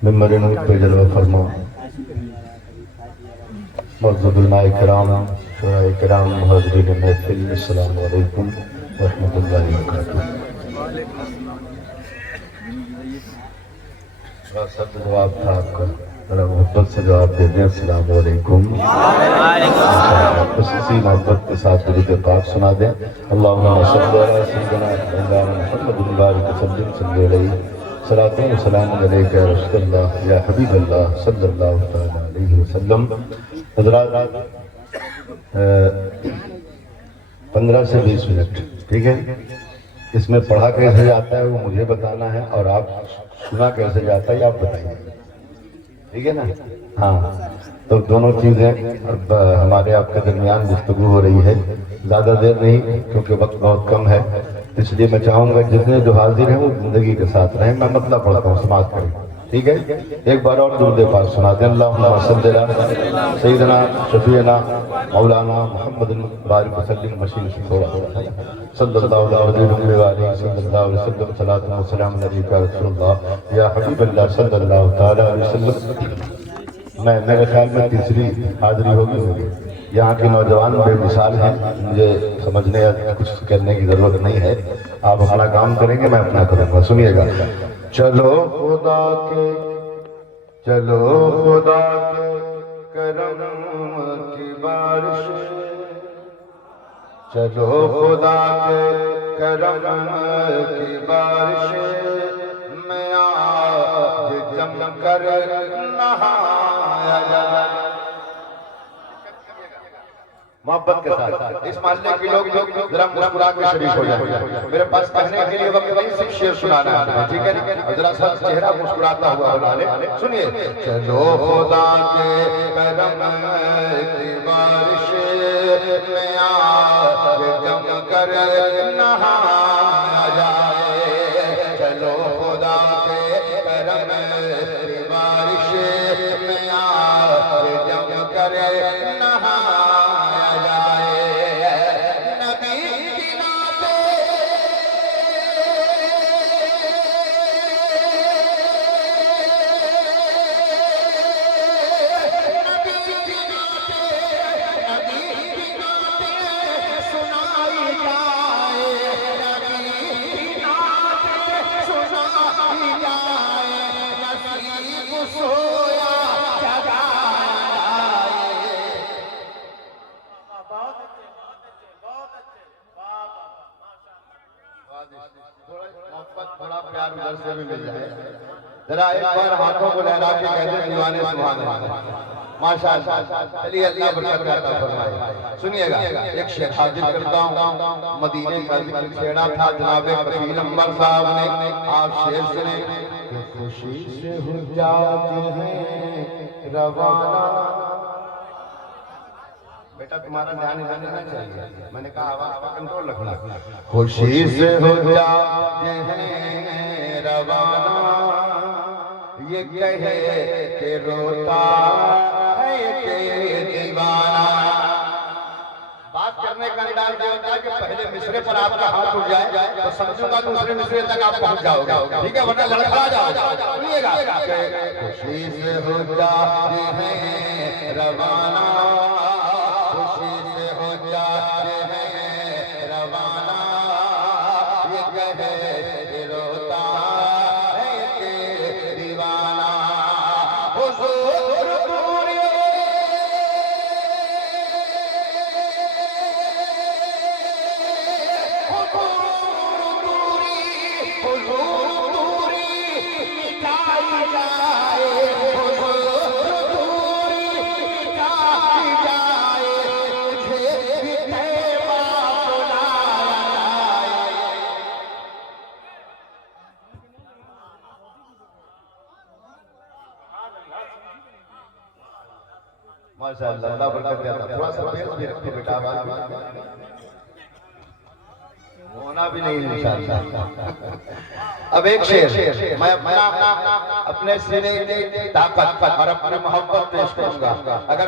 मिंबर नूर पे जलवा फरमा मौजूद उलमाए किराम शुराए किराम हाज़रीन महफिल अस्सलाम वालेकुम व रहमतुल्लाहि व बरकातुहू। थोड़ा सख्त जवाब था आपका, जरा मोहब्बत से जवाब दे दें अस्सलाम वालेकुम। बस इसी मोहब्बत के साथ दुरूद पाक सुना दें। अल्लाहुम्मा सल्लि अला सय्यिदिना मौलाना मुहम्मद बारिक वसल्लिम सल्लल्लाहु अलैहि सलातो व सलाम अलैका या रसूलल्लाह या हबीबल्लाह सल्लल्लाहु तआला अलैहि वसल्लम। हज़रात 15 से 20 मिनट, ठीक है। इसमें पढ़ा कैसे जाता है वो मुझे बताना है और आप सुना कैसे जाता है आप बताइए, ठीक है ना। हाँ, तो दोनों चीज़ें अब हमारे आपके दरमियान गुफ्तगू हो रही है, ज़्यादा देर नहीं क्योंकि वक्त बहुत कम है, इसलिए मैं चाहूँगा जितने जो हाजिर हैं वो ज़िंदगी के साथ रहें। मैं मतलब पढ़ता हूँ, समाप्त करें, ठीक है। एक बार और दुरूद पाक सुना दें। अल्लाहुम्मा सल्लि अला सय्यिदिना शफीना मौलाना मुहम्मद बारिक वसल्लिम मशीन से थोड़ा सल्लल्लाहु अलैहि वसल्लम सलातु व सलाम अलैका या रसूलल्लाह या हबीबल्लाह सल्लल्लाहु तआला अलैहि वसल्लम। मैं मेरे ख्याल में तीसरी हाजिरी होगी। यहाँ के नौजवान बेमिसाल हैं, मुझे समझने या कुछ करने की जरूरत नहीं है। आप अपना काम करेंगे, मैं अपना करूँगा। सुनिएगा। चलो खुदा के, चलो खुदा के करम की बारिश, चलो खुदा के करम की बारिश में आज जम कर नहाया जाए। मोहब्बत के साथ इस मोहल्ले के लोग जरा मुस्कुरा के शरीक हो जाए। मेरे पास कहने के लिए वक्त नहीं, सिर्फ शेर सुनाना है, ठीक है। जरा सा चेहरा मुस्कुराता हुआ बुला ले, सुनिए। चलो खुदा के करम की बारिश में आज जम कर नहाया जाए। चलो खुदा के करम की बारिश में आज जम कर नहाया थोड़ा प्यार उधर से भी मिल जाए। जरा एक बार हाथों को लहरा के कहते हैं दीवाने सुभान अल्लाह, माशाअल्लाह। चलिए अल्लाह बरकत अता फरमाए। सुनिएगा, एक शेर हाजिर करता हूँ। मदीने का जिक्र छेड़ा था जनाब कफील अंबर साहब ने। आप शेर सुने। खुशी से हुज्जाज हैं रवाना। बेटा तुम्हारा ध्यान इधर देना चाहिए, मैंने कहा आवाज का कंट्रोल रखना। खुशी से हुज्जाज हैं रवाना, ये कहे के रोता है के दीवाना। बात करने का अंदाज ये होता है कि पहले मिसरे पर आपका हाथ उठ जाए तो समझूंगा दूसरे मिसरे तक आप पहुंच जाओगे, ठीक है, वरना लड़खड़ा जाओगे। सुनिएगा। खुशी से हुज्जाज हैं रवाना, खुशी से हुज्जाज हैं रवाना, ये कहे के रोता है के दीवाना। हुजूर दूरी, हुजूर दूरी मिटाई जाए, हुजूर दूरी मिटाई जाए, मुझे भी तैबा बुलाया जाए। माशाअल्लाह, अल्लाह बरकत दे। थोड़ा सा पेश भी रखो बेटा, आवाज होना भी नहीं इंशाअल्लाह। अब एक शेर मैं अपने सीने की ताकत और अपनी मोहब्बत पेश करूंगा। अगर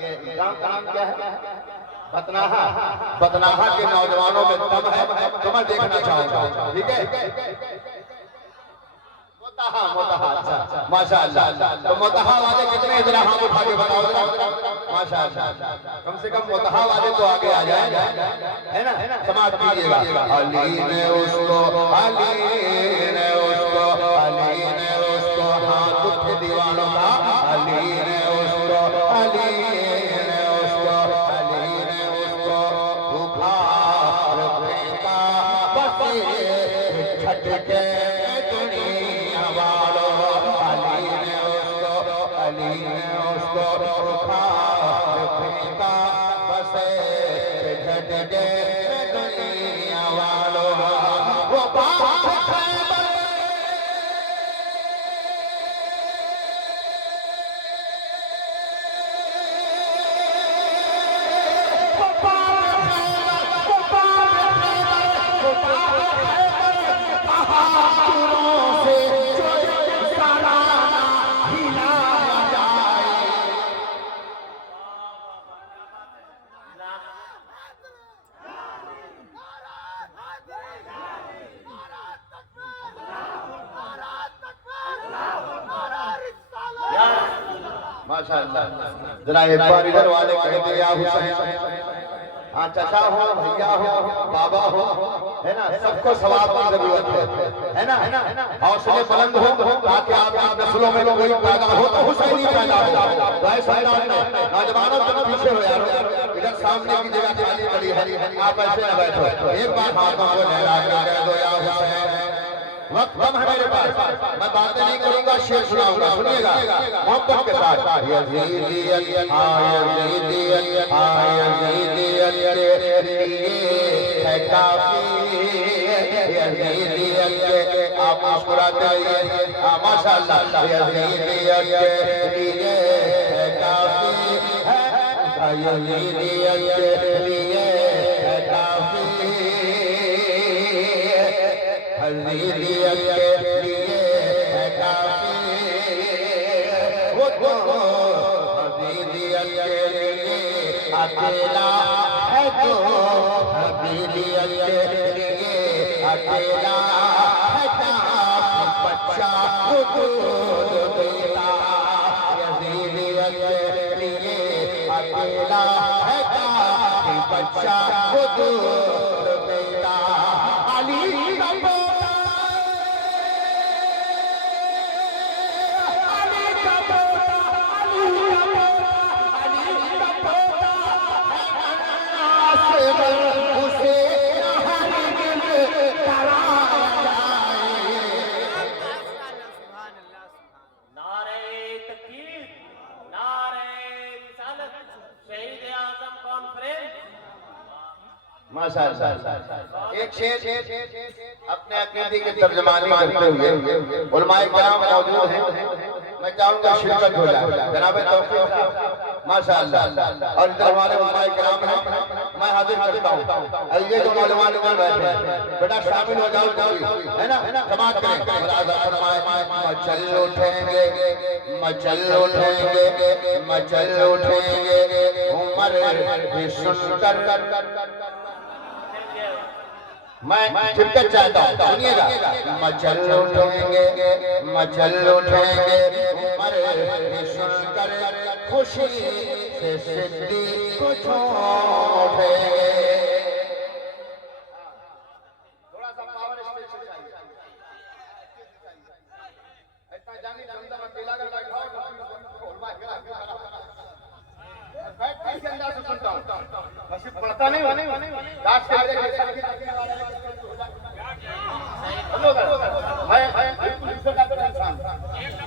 ये नाम क्या है? बतनाहा, बतनाहा के नौजवानों में दम है तो मैं देखना चाहूंगा, ठीक है। मोतहा मोतहा, अच्छा माशाअल्लाह। तो मोतहा वाले कितने जरा हाथ उठा के बताओ जरा, माशाअल्लाह। कम से कम मोतहा वाले तो आगे आ जाए, है ना? समाप्त कीजिएगा। अली ने उसको, अली ने उसको, अली ने उसको हाथ उठे दीवानों का, अली ने उसको, अली ने उसको, अली ने उसको बुखार फेंका बस झटके दुनिया वालों, अली ने उसको बुखार फेंका बस झटके दुनिया वालों। वो बात माशाअल्लाह। जरा एक बार इधर वाले कहते या हुसैन, हाँ चाचा हो, भैया हो, बाबा हो, है ना? सबको सवाब की जरूरत है ना? हौसले बुलंद हो ताकि आपकी नस्लों में कोई पैदा हो तो हुसैनी पैदा हो। नौजवानों तुम पीछे हो यार, इधर सामने की जगह खाली पड़ी है, आप ऐसे न बैठो। एक बार हाथों को लहरा कर कह दो या हुसैन। वक्त कम है मेरे पास, मैं बातें नहीं करूंगा, शेर सुनाऊंगा, सुनिएगा मोहब्बत के साथ। यज़ीदियत यज़ीदियत यज़ीदियत है काफी, यज़ीदियत आप मुस्कुराते रहिए, माशाअल्लाह। यज़ीदियत है काफी है, यज़ीदियत है काफी, हज़ीरियत के लिए है काफी, वो तो हज़ीरियत के लिए अकेला है, तो हज़ीरियत के लिए अकेला है काफी, बच्चा खुद देता। हज़ीरियत के लिए अकेला है काफी, बच्चा खुद देता। अली माशाअल्लाह। एक शेर अपने अकीदे की तर्जमानी करते हुए उलमाए किराम मौजूद हैं, मैं चाहूंगा शिरकत हो जाए। जनाब तौफीक माशाअल्लाह, और इधर हमारे उलमाए किराम हैं, मैं हाजिर करता हूँ। ये जो नौजवान इधर बैठे हैं, बेटा शामिल हो जाओ, है ना? समाज करें। मचल उठेंगे, मचल उठेंगे, मचल उठेंगे उमर भी सुनकर, मैं शिरकत चाहता हूँ, सुनिएगा। मचल उठेंगे, मचल उठेंगे उमर भी सुनकर, खुशी से सिद्दीक़ को छोड़ेंगे। थोड़ा सा पावर स्टेज चाहिए, इतना जानी समझा अकेला कर बैठा हो, बैठ के अंदाज से सुनता हूँ, बस पढ़ता नहीं दास के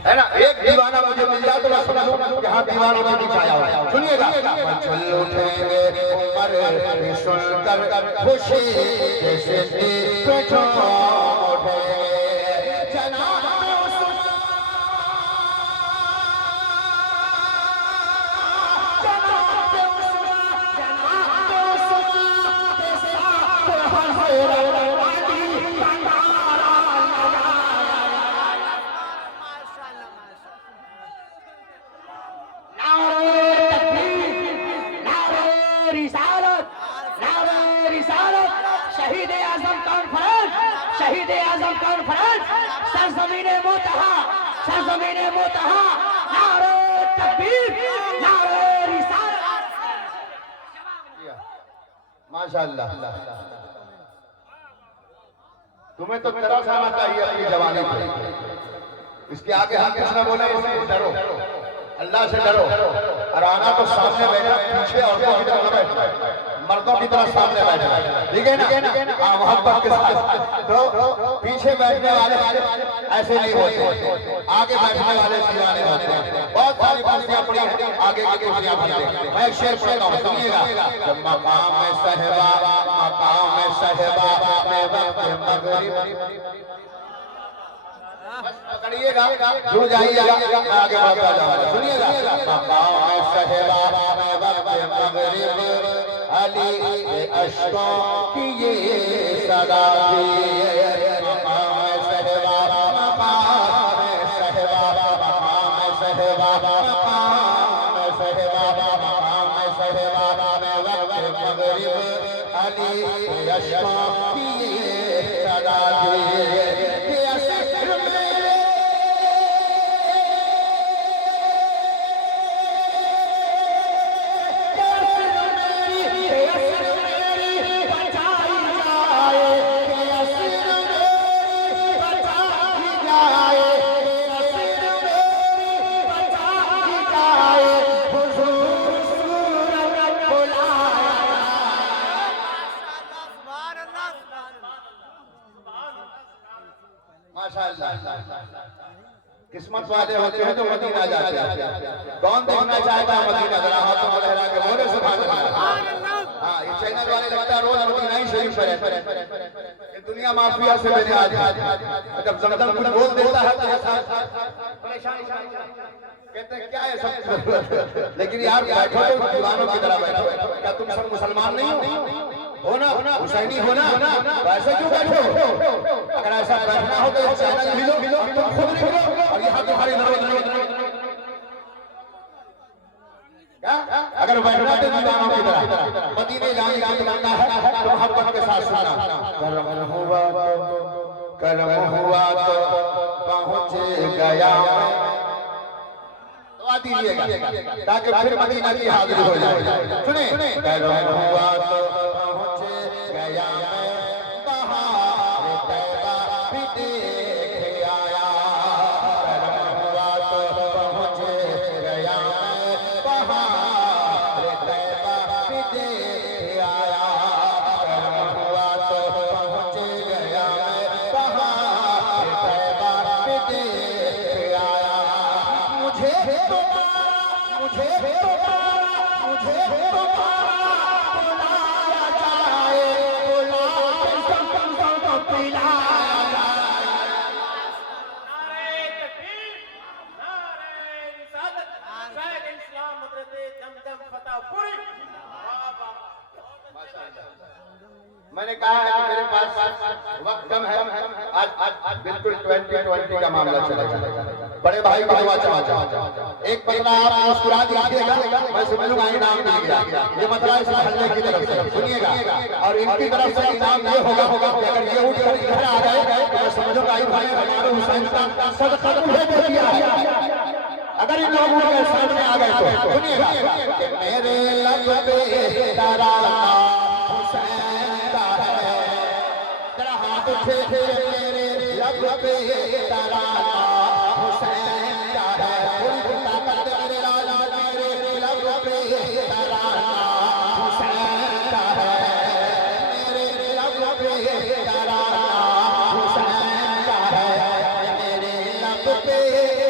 है ना? एक दीवाना मुझे मिल जाए तो मैं समझूं कि हाँ दीवाना में भी छाया हुआ। सुनिएगा। मचल उठेंगे उमर भी सुनकर, खुशी से सिद्दीक़ को छोड़ेंगे। शहीद आजम कॉन्फ्रेंस, शहीद आजम कॉन्फ्रेंस, सरज़मीने मोतहा, सरज़मीने मोतहा, नारे तकबीर, नारे रिसालत। माशाअल्लाह। तुम्हें तो तरस आना चाहिए अपनी जवानी पे। इसके आगे हम किसने बोले इससे डरो, अल्लाह से डरो। और आना तो सामने बैठा, पीछे औरतों की तरफ बैठा, मर्दों की तरफ सामने बैठा, ठीक है ना? हाँ, मोहब्बत के साथ। तो पीछे बैठने वाले ऐसे नहीं होते, आगे बैठने वाले दीवाने होते हैं। बहुत सारी कुर्सियां पड़ी हैं, आगे की कुर्सियां पड़ी हैं। मैं एक शेर पढ़ता हूँ, सुनिएगा। जब मकाम में सहबा, मकाम में सहबा में वक्त मगरिब, पकड़िएगा, जुड़ जाइएगा, आगे बढ़ता जाऊंगा। सुनिएगा। मकाम में सहबा में वक्त मगरिब, अली अश्कों की ये सदा थी। मकाम में सहबा, मकाम में सहबा, मकाम में सहबा, मकाम में सहबा, मकाम में सहबा में वक्त मगरिब, अली अश्कों की ये सदा थी। किस्मत वाले होते हैं तो मदीना जाते हैं। कौन देखना चाहता है मदीना? जरा हाथों को लहरा के बोले सुभान अल्लाह। हाँ, ये चैनल वाले लगता है रोज मदीना ही शरीफ पर है। दुनिया माफिया से मैंने आज जब जमजम कुछ बोल देता है तो परेशान कहते हैं क्या है सब। लेकिन यार बैठो तो दीवानों की तरह बैठो। क्या तुम सब मुसलमान नहीं हो ना? हुसैनी हो ना? वैसे क्यों बैठो? अगर ऐसा बैठना हो तो चैनल मिलो, तुम खुद निकलो और यहाँ तुम्हारी क्या? अगर बैठना तो दीवानों की तरह मदीने जाने का इरादा है तो मोहब्बत के साथ सुना। करम हुआ तो पहुँच गया, दीजिएगा ताकि फिर मदीना की हाजिरी हो जाए। सुने। करम हुआ तो पहुँच गया मैं, बहार तैबा भी देख आया। करम हुआ तो पहुँच गया मैं, बहार तैबा भी देख आया। करम हुआ तो पहुँच गया मैं, बहार तैबा भी देख आया। मुझे बुलाया जाए, बुलाया पिलाया जाए। नारे तकबीर, नारे रिसालत, शायद इस्लाम हज़रत जमजम फतेहपुरी। वाह वाह, मैंने कहा है कि मेरे पास वक्त कम है। आज बिल्कुल 2020 का मामला चलेगा। बड़े भाई को दुआ चला एक पतला आप मुस्कुरा दीजिएगा, मैं समझूंगा इनाम मिल गया। ये मतलब इस हल्ले की तरफ से सुनिएगा। और इनकी तरफ से इनाम ये होगा कि अगर ये उठ कर घर आ गए तो मैं समझूंगा इन भाई हमारे हुसैन का सदका मुझे दे दिया है। अगर इन लोगों के सामने आ गए तो सुनिएगा कि मेरे लब पे तराना हुसैन का है। तेरा हाथ उठे मेरे लब पे तराना हुसैन का है। पूरी ताकत मेरे लाला मेरे लब पे तराना हुसैन का है। मेरे लब पे तराना हुसैन का है। मेरे लब पे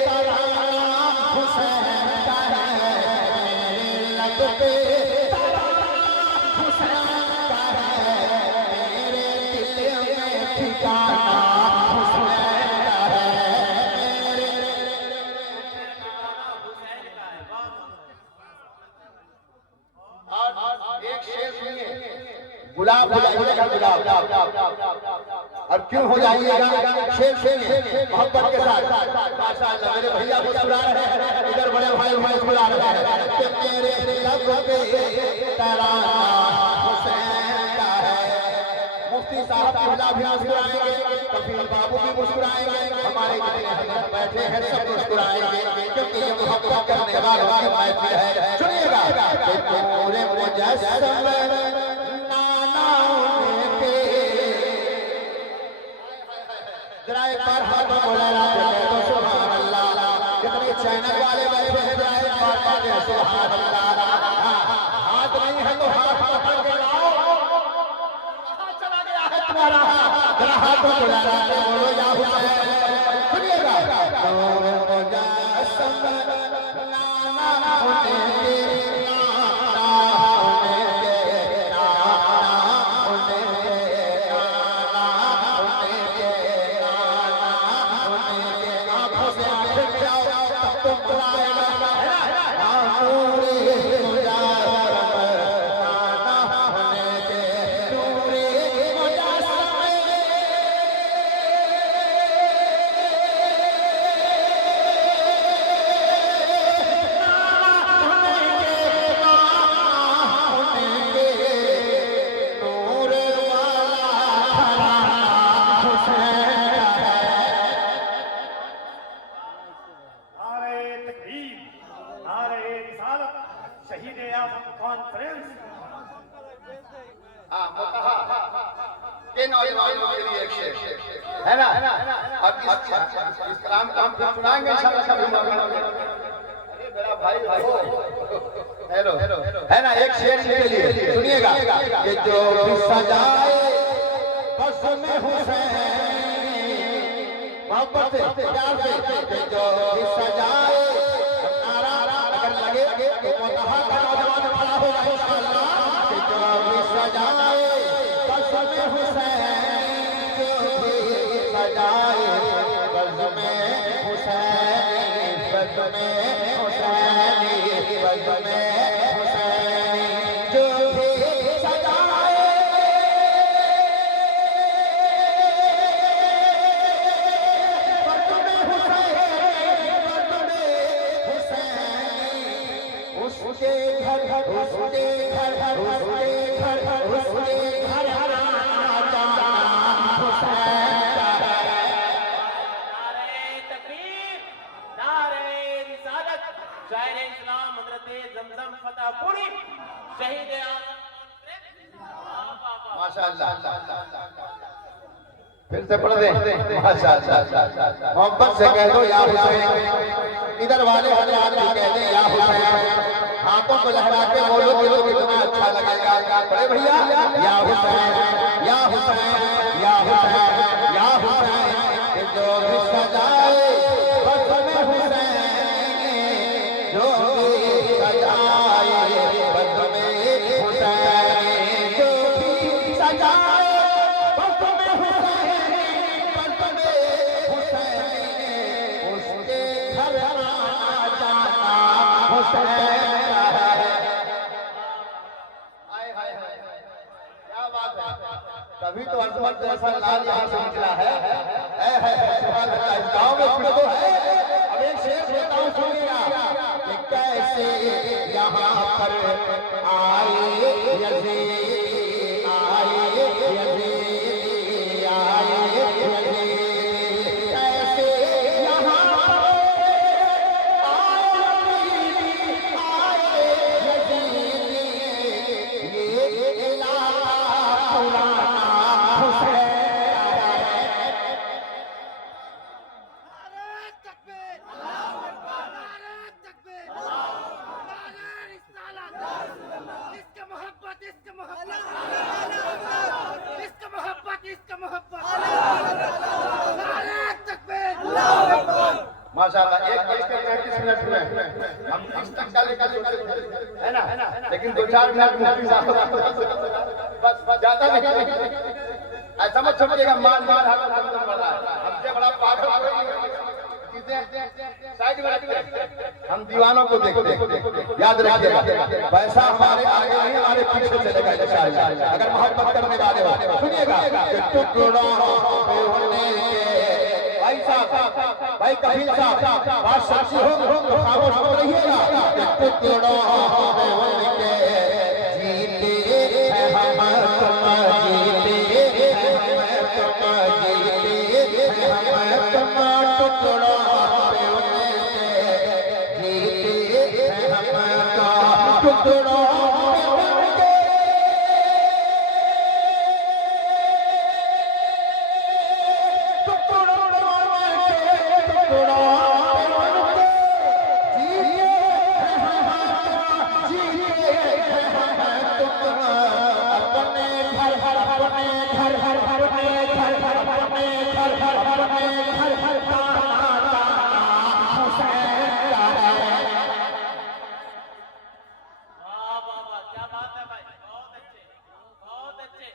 तराना हुसैन का है। मेरे लब पे तराना हुसैन का है। मेरे दिल में ठिकाना हुसैन का है। मेरे हुसैन का है। और एक शेर सुनिए, गुलाब हो जाइएगा गुलाब। अब क्यों हो जाइएगा? शेर सुनिए मोहब्बत के साथ। माशाअल्लाह मेरे भैया मुस्कुरा रहे हैं, इधर बड़े भाई मुस्कुरा रहे हैं कि मेरे लब पे तराना हुसैन का है। मुफ्ती साहब किबला भी मुस्कुराएंगे, कफील बाबू भी मुस्कुराएंगे, हमारे जितने हजरत बैठे हैं सब मुस्कुराएंगे, क्योंकि ये मोहब्बत करने वालों की महफिल है। सुनिएगा कि पूरे मुजस्सम नाना उनके, जरा एक बार हाथ बुलाना तो सुभान अल्लाह। जितने चैनल वाले बैठे हैं जरा एक बार बोले सुभान अल्लाह। हाथ नहीं है तो हाथ पकड़ के लाओ, चला गया है तुम्हारा, जरा हाथ बुलाना बोलो या हुसैन। सुनिएगा नूर मुजस्सम नाना उनके, शहीद आज़म कॉन्फ्रेंस के नौजवानों के लिए एक शेर है ना। अब इस काम को हम सुनाएंगे इंशाअल्लाह सभी नौजवानों। अरे मेरा भाई हेलो है ना, एक शेर के लिए सुनिएगा कि जो भी सजाए बस में हुसैन, मोहब्बत से प्यार से, कि जो भी सजाए नारा अगर लगे तो मोतहा का नौजवान खड़ा होगा इंशाअल्लाह, कि जो भी सजाए बस में हुसैन, जो भी सजाए बस में हुसैन, बस में हुसैन, बस में हुसैन, जो भी सजाए बस में हुसैन, बस में हुसैन, उसके घर उसके घर उसके घर उसके घर जाना हुसैन। नारे तकबीर, नारे रिसालत, शायर इस्लाम हज़रत जमजम फतेहपुरी, शहीद आज़म कॉन्फ्रेंस। माशाअल्लाह, फिर से पढ़ दे माशाअल्लाह। मोहब्बत से कह दो या हुसैन, इधर वाले हजरात भी कह दे या हुसैन, हाथों को लहरा के बोलो तो कितना अच्छा लगेगा। बड़े भैया या हुसैन, या हुसैन, या हुसैन, या हुसैन, जो भी सजाए बस में हुसैन, जो भी सजाए बस में हुसैन, जो भी सजाए बस में हुसैन, बस में हुसैन, उसके घर आना जाना हुसैन। तभी तो अजमत जैसा लाल यहाँ से निकला है। सुभान अल्लाह, इस गाँव में कुछ तो है। अब एक शेर बोलता हूँ सुनिएगा कि कैसे यहाँ पर आए यज़ीद, आए यज़ीद, आए यज़ीद, कैसे यहाँ पर आए यज़ीद, ये इलाका पुराना हुसैन। नारे तकबीर, नारे तकबीर, नारे रिसालत, इसका मोहब्बत, इसका मोहब्बत, इसका मोहब्बत, इसका मोहब्बत, नारे तकबीर। माशाअल्लाह, 1:33 मिनट में हम इस तक का लेकर है ना, लेकिन 2-4 मिनट मुफ्ती साहब बस ज्यादा नहीं। ऐसा मत समझिएगा मार हाथ दम वाला है, हमसे बड़ा पागल चीजें साइड में रखते हैं, हम दीवानों को देखते हैं। याद रखिएगा पैसा हमारे आगे नहीं, हमारे पीछे चलेगा इंशाअल्लाह, अगर मोहब्बत करने वाले हो। सुनिएगा कि टुकड़ों पे होने के भाई साहब, भाई कफील साहब, बात सच्ची हो तो खामोश मत रहिएगा। टुकड़ों में उनके जीते हैं हम, तुम जीते हैं हम, तुम जीते टुकड़ों वाह वाह वाह, क्या बात है भाई, बहुत अच्छे, बहुत अच्छे।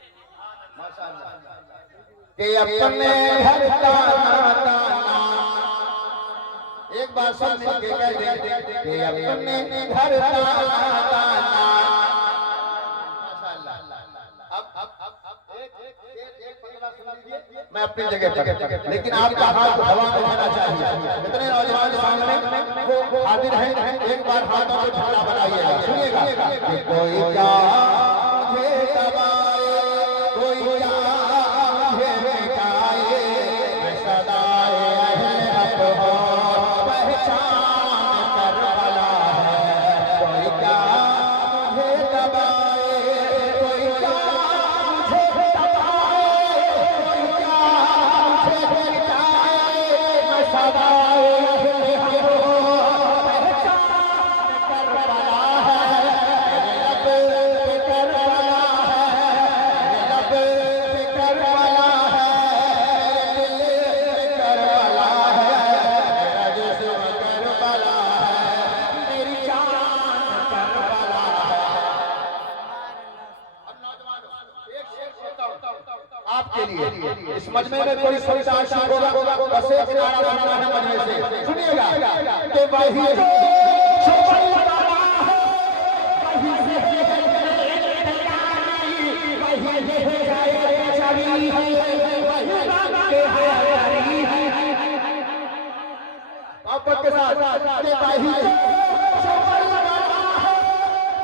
के अपने घर का नाता एक बार सुन के कह दे के अपने घर का नाता मैं अपनी जगह पर, लेकिन आपका हाथ हवा में होना चाहिए। जितने नौजवान सामने वो हाजिर हैं, एक बार हाथों को ठंडा बनाइएगा। सुनिएगा कि कोई क्या मुझे दबाए, कोई क्या मुझे मिटाए, मैं सदाए रहमत हो पहचान करबला है। कोई क्या मुझे दबाए, कोई क्या मुझे दबाए, कोई क्या मुझे मिटाए, मैं सदाए रहमत हो पहचान करबला है। मेरे लब पे करबला है, मेरे लब पे करबला है, मेरे दिल पे करबला है, मेरा जिस्म करबला है, मेरी जान करबला है। अब नौजवानों, एक शेर सुनाता हूं आपके लिए। इस मजमे में कोई सोचा आशिक होगा, बस एक नारा बनाना है मजमे से। सुनिएगा कि वही जो छोड़ वाला है, वही से तैयारी, वही ये जाए चली है, वही रात के हरी है। मोहब्बत के साथ कि वही जो छोड़ वाला है,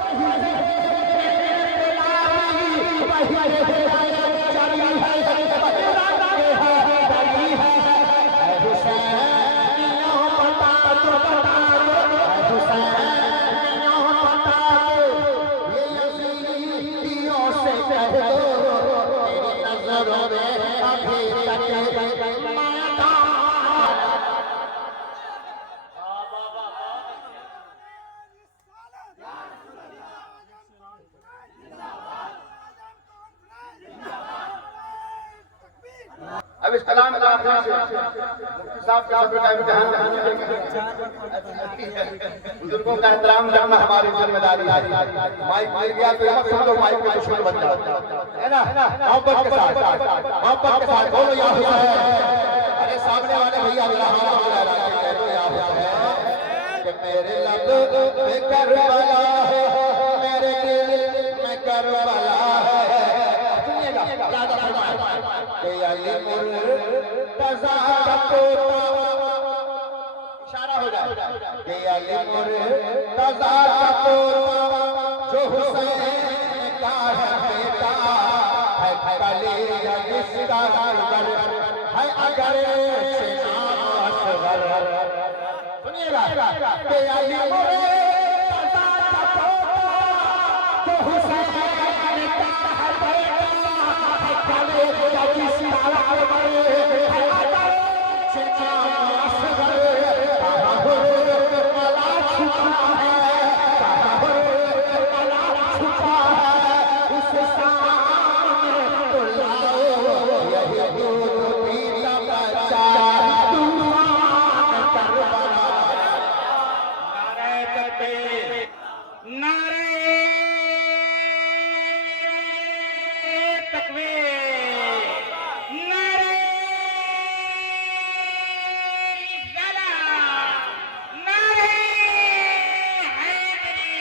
वही से तैयारी, वही ये जाए चली है, वही रात के हरी है। ऐ हुसैनियों बता दो, बता दो, ऐ हुसैनियों बता दो, ये यजीदियों से कह दो, तेरी नजरों में अभी तक मैदान। वाह वाह वाह, बहुत अच्छे। अब इस कलाम का आखिरी से मुफ्ती साहब का इम्तिहान बुजुर्गों का एहतराम करना हमारी जिम्मेदारी है। माइक मिल गया तो मत समझो माइक के दुश्मन बन जाओ, है ना। मोहब्बत के साथ बोलो या हुसैन। अरे सामने वाले भैया मेरा हाथ मिला रहा है, कह दो या हुसैन। कि मेरे लब पे करबला है, मेरे दिल में करबला है। सुनिएगा याद रखना कि अली मुर्तज़ा का पोता, इशारा हो जाए कि अली मुर्तज़ा का पोता जो हुसैन का है बेटा है, कलीजा जिसका अकबर है, अगर से नाम असगर। सुनिएगा कि अली मुर्तज़ा का पोता जो हुसैन का है बेटा है, कलीजा जिसका अकबर है, अगर से नाम असगर। कहाँ हो कला छुपा है, कहाँ हो कला छुपा है, उस सामने तो लाओ यही दूध पीता बच्चा तूफान करबला। नारे तकबीर, नारे तकबीर, नारे रिसालत, नारे हैदरी,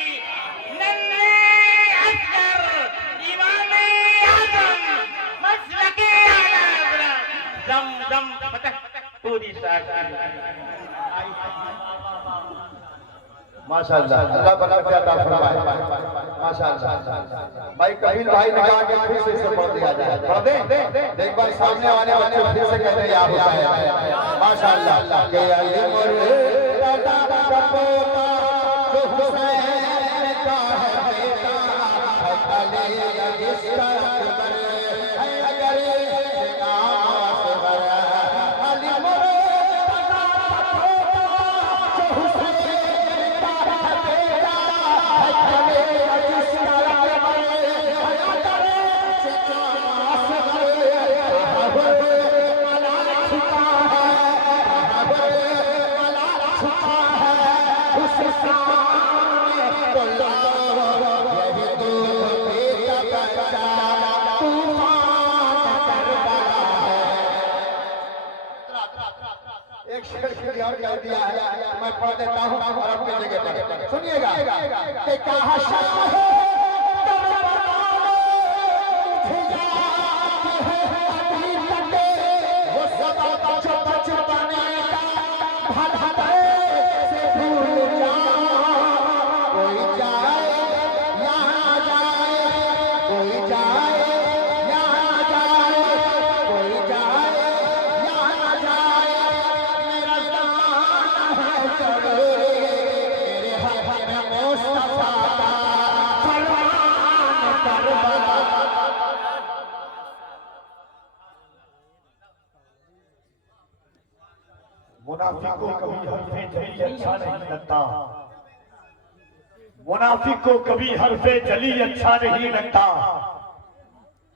नन्हे असगर, इमामे आज़म, मसलके आला हज़रत, ज़म फतह पूरी सारी। माशाअल्लाह, अल्लाह बरकत अता फरमाए। माशाअल्लाह भाई कबीर भाई ने कहा कि फिर से इसे पढ़ दिया जाए, पढ़ दें। एक बार सामने वाले बच्चे फिर से कहते हैं या हुसैन। माशाअल्लाह के अली मुर्तज़ा का पोता जो हुसैन का है छुपा है उस सामने तो लो यही दूध पीता बच्चा तूफान करबला है। एक शेर और कह दिया है, मैं पढ़ देता हूँ और अपनी जगह पर सुनिएगा। कि कहा शक है तुम बताओ मुझे याद है अभी तक वो सब जो बचपने का भला से भूल जाओ। कोई जाए या ना जाए, कोई जाए या ना जाए, कोई जाए या ना जाए, मेरा जान है जरूरी मेरे हक में मुस्तफा का फरमान करबला। मुनाफिक को कभी हरफे जली अच्छा नहीं लगता, मुनाफिक को कभी हरफे जली अच्छा नहीं लगता,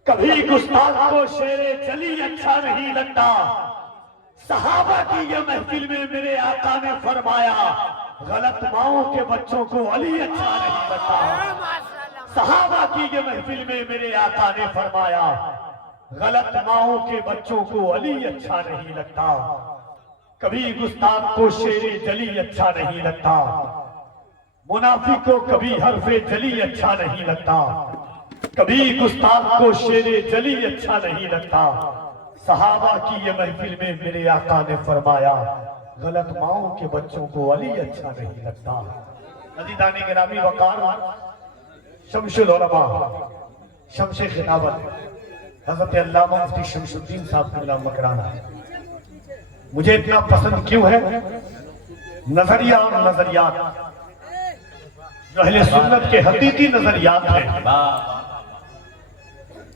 कभी गुस्ताख को शेरे जली अच्छा नहीं लगता। सहाबा की ये महफिल में मेरे आका ने फरमाया गलत माओं के बच्चों को अली अच्छा नहीं लगता। सहाबा की ये महफिल में मेरे आका ने फरमाया गलत माओं के बच्चों को अली अच्छा नहीं लगता, कभी गुस्ताख को शेरे जली अच्छा नहीं लगता, मुनाफिक को कभी हरफे जली अच्छा नहीं लगता, कभी गुस्ताख को शेरे जली अच्छा नहीं लगता। सहाबा की ये महफिल में मेरे आका ने फरमाया गलत माओं के बच्चों को अली अच्छा नहीं लगता। अज़ीज़ान गिरामी वकार शमशुल उलमा शमशे खिताबत हज़रत अल्लामा मुफ्ती शमशुद्दीन साहब क़िबला मकराना मुझे इतना पसंद क्यों है? नजरिया और नजरियात जो अहले सुन्नत के हकीकी नजरियात हैं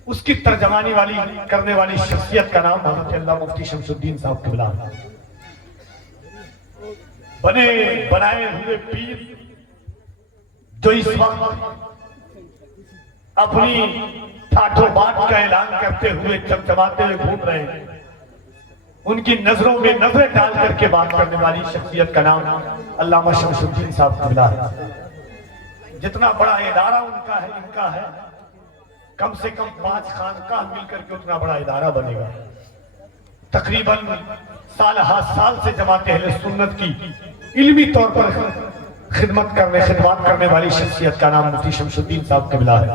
उसकी तर्जमानी वाली करने वाली शख्सियत का नाम हज़रत अल्लामा मुफ्ती शमशुद्दीन साहब क़िबला। बने बनाए हुए पीर जो इस वक्त अपनी ठाठोबाट का ऐलान करते हुए चमचमाते हुए घूम रहे हैं, उनकी नजरों में नजरें डाल करके बात करने वाली शख्सियत का नाम अल्लामा शमशुद्दीन साहब क़िबला है। जितना बड़ा इदारा उनका है इनका है, कम से कम 5 खानकाह मिलकर के उतना बड़ा इदारा बनेगा। तकरीबन साल साल से जमात अहले सुन्नत की इल्मी तौर पर खिदमत करने वाली शख्सियत का नाम मुफ्ती शमशुद्दीन साहब क़िबला है।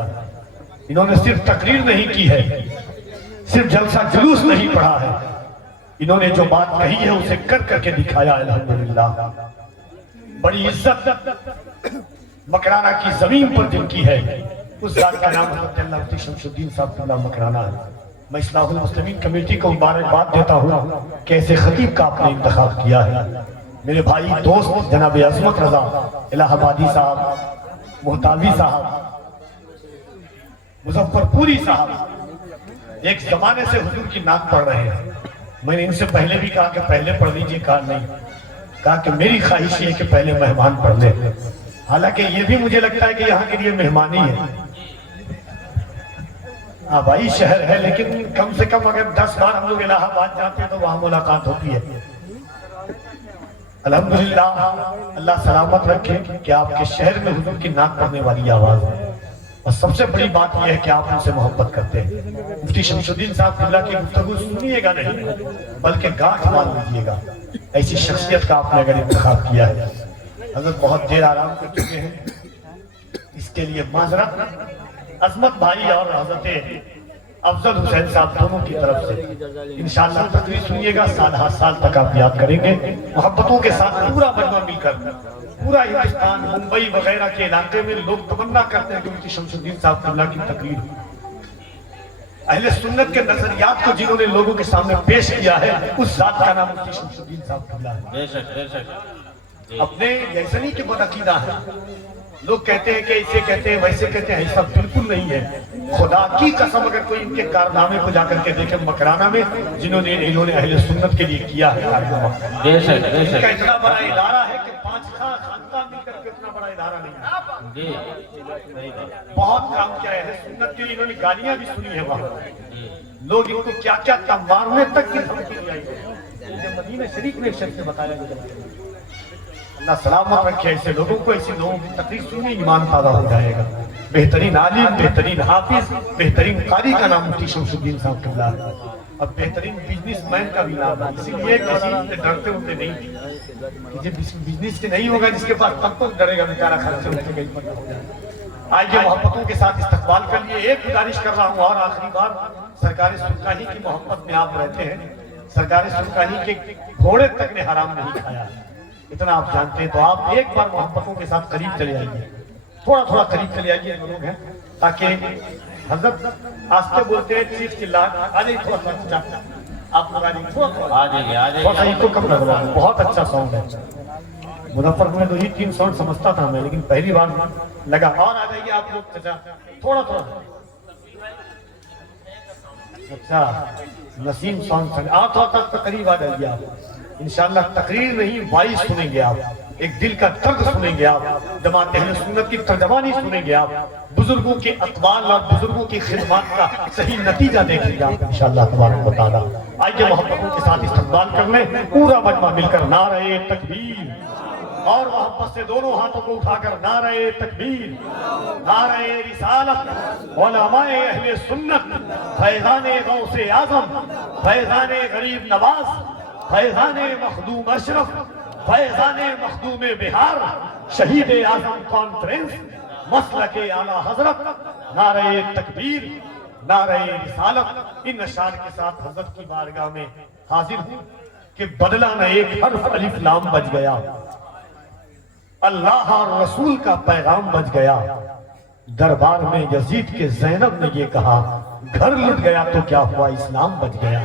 इन्होंने सिर्फ तकरीर नहीं की है, सिर्फ जलसा जुलूस नहीं पढ़ा है, इन्होंने जो बात कही है उसे कर करके दिखाया। अल्हम्दुलिल्लाह बड़ी इज्जत मकराना की जमीन पर जिनकी है उस जात का नाम हज़रत अल्लामा मुफ्ती शमशुद्दीन साहब क़िबला मकराना है। मैं इस्लाहुल मुस्लिमीन कमेटी को मुबारकबाद देता हूँ कि ऐसे खतीब का आपने इंतखाब किया है। मेरे भाई दोस्त जनाब अज़मत रजा इलाहाबादी साहब, मोहतावी साहब, मुजफ्फरपुरी साहब एक जमाने से हुजूर की नाक पढ़ रहे हैं। मैंने इनसे पहले भी कहा कि पहले पढ़ लीजिए, कहा नहीं, कहा कि मेरी ख्वाहिश है कि पहले मेहमान पढ़ ले। हालांकि ये भी मुझे लगता है कि यहाँ के लिए मेहमान ही है, आबाई शहर है, लेकिन कम से कम अगर 10 बार हम लोग इलाहाबाद जाते हैं तो वहां मुलाकात होती है। अल्हम्दुलिल्लाह अल्लाह सलामत रखे कि आपके शहर में हुजूर की नाक पढ़ने वाली आवाज है। और सबसे बड़ी बात यह है कि आप उनसे मोहब्बत करते हैं। मुफ्ती शमशुद्दीन साहब क़िबला की गुफ्तगू सुनिएगा नहीं बल्कि गांठ मान लीजिएगा। ऐसी शख्सियत का आपने अगर इंतखाब किया है। हजरत बहुत देर आराम कर चुके हैं, इसके लिए माजरत। अजमत भाई और हजरत अफजल हुसैन साहब दोनों की तरफ से इंशाअल्लाह तकरीर सुनिएगा। साल तक आप याद करेंगे मोहब्बतों के साथ। पूरा मजमा मिलकर पूरा हिंदुस्तान, मुंबई वगैरह के इलाके में लोग तमन्ना करते हैं कि उनकी शमशुद्दीन साहब क़िबला की तकरीर हो। अहले सुन्नत के नजरियात को जिन्होंने लोगों के सामने पेश किया है उस जात का नाम मुफ्ती शमशुद्दीन साहब क़िबला है। बेशक अपने जैसे नहीं कि बदअकीदा है, लोग कहते हैं कि ऐसे कहते हैं वैसे कहते हैं, ऐसा बिल्कुल नहीं है। खुदा की कसम अगर कोई इनके कारनामे को जाकर के देखे मकराना में जिन्होंने इन्होंने अहले सुन्नत के लिए किया है कारनामा, इनका इतना बड़ा इदारा है कि 5 खानकाह मिलकर के इतना बड़ा इदारा नहीं है। बहुत काम किया है सुन्नत के लिए। इन्होंने गालियां भी सुनी है वहां, लोग इनको क्या क्या मारने तक की धमकी दी है। मुझे मदीना शरीफ में एक शख्स ने बताया मुझे। अल्लाह सलामत रखे ऐसे लोगों को, ऐसे लोगों की तकलीफ सुनने ईमान ताज़ा हो जाएगा। बेहतरीन आलिम, बेहतरीन हाफिज, बेहतरीन कारी का नाम मुफ्ती शमसुद्दीन साहब किबला है, और बेहतरीन बिजनेसमैन का भी नाम है। इसीलिए किसी से डरते होते नहीं कि बिजनेस से नहीं होगा जिसके पास, तब तो डरेगा बेचारा, खर्चे उनसे कहीं पर हो जाए। आइए मोहब्बतों के साथ इस्तकबाल कर लिए। एक गुजारिश कर रहा हूँ और आखिरी बार, सरकार सुल्तानी की मोहब्बत में आप रहते हैं, सरकार सुल्तानी के घोड़े तक ने हराम नहीं खाया, इतना आप जानते हैं। तो आप एक बार मोहब्बतों के साथ करीब चले आइए, थोड़ा थोड़ा करीब चले आइए लोग हैं, ताकि हजरत आस्ते बोलते हैं, चीख चिल्ला आ जाइए, थोड़ा सा आप लोग आ जाइए, थोड़ा आ जाइए आ थोड़ा सा, जाइए। इनको कम लगवा, बहुत अच्छा साउंड है। मुजफ्फरपुर में 2-3 साउंड समझता था मैं, लेकिन पहली बार लगा। और आ जाइए आप लोग चाचा, थोड़ा थोड़ा। अच्छा, नसीम साउंड आप थोड़ा सा करीब आ जाइए आप। इंशाल्लाह तकरीर नहीं, वाइस सुनेंगे आप, एक दिल का दर्द सुनेंगे आप, जमात अहले सुन्नत की तर्जमानी सुनेंगे आप, बुजुर्गों के अक़वाल और बुजुर्गों की खिदमत का सही नतीजा देखेंगे आप इंशाल्लाह तबारक व तआला। आइए मोहब्बतों के साथ इस्तक़बाल कर लें, पूरा मजमा मिलकर नारे तकबीर, और मोहब्बत से दोनों हाथों को उठाकर नारे तकबीर, नारे रिसालत, उलमाए अहले सुन्नत, फैज़ाने गौसे आज़म, फैज़ाने गरीब नवाज, फैज़ाने मखदूम अशरफ, फैज़ाने मखदूम बिहार, शहीद आज़म कॉन्फ्रेंस, मसलके आला हजरत, नारे तकबीर, नारे रिसालत। इन अशार के साथ हजरत की बारगाह में हाजिर हूँ कि बदला न एक हर्फ अलिफ लाम बच गया, अल्लाह और रसूल का पैगाम बच गया। दरबार में यजीद के ज़ैनब ने ये कहा, घर लुट गया तो क्या हुआ, इस्लाम बच गया।